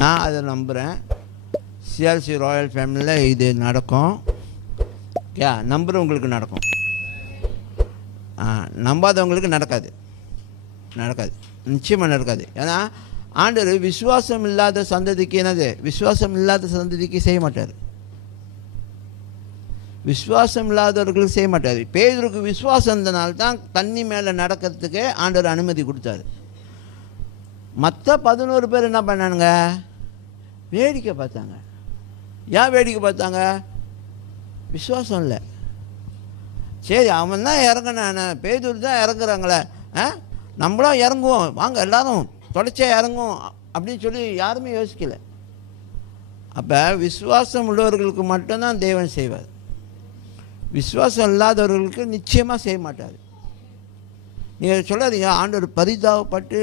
நான் அதை நம்புகிறேன். சிஆர்சி ராயல் ஃபேமிலியில் இது நடக்கும். நம்புகிறவங்களுக்கு நடக்கும், நம்பாதவங்களுக்கு நடக்காது. நிச்சயமாக நடக்காது. ஏன்னா ஆண்டவர் விசுவாசம் இல்லாத சந்ததிக்கு என்னது, விசுவாசம் இல்லாத சந்ததிக்கு செய்ய மாட்டார். விசுவாசம் இல்லாதவர்களுக்கு செய்ய மாட்டார். பேதுருக்கு விசுவாசம் இருந்தனால்தான் தண்ணி மேலே நடக்கிறதுக்கு ஆண்டவர் அனுமதி கொடுத்தாரு. மற்ற 11 பேர் என்ன பண்ணானுங்க, வேடிக்கை பார்த்தாங்க. ஏன் வேடிக்கை பார்த்தாங்க? விசுவாசம் இல்லை. சரி, அவன் தான் இறங்கினான, பேதுரு தான் இறங்குறாங்களே, நம்மளும் இறங்குவோம், வாங்க எல்லாரும் தொடர்ச்சியாக இறங்குவோம் அப்படின்னு சொல்லி யாருமே யோசிக்கலை. அப்போ விசுவாசம் உள்ளவர்களுக்கு மட்டும்தான் தேவன் செய்வார். விசுவாசம் இல்லாதவர்களுக்கு நிச்சயமாக செய்ய மாட்டார். நீங்கள் சொல்லாதீங்க ஆண்டவர் பரிதாபப்பட்டு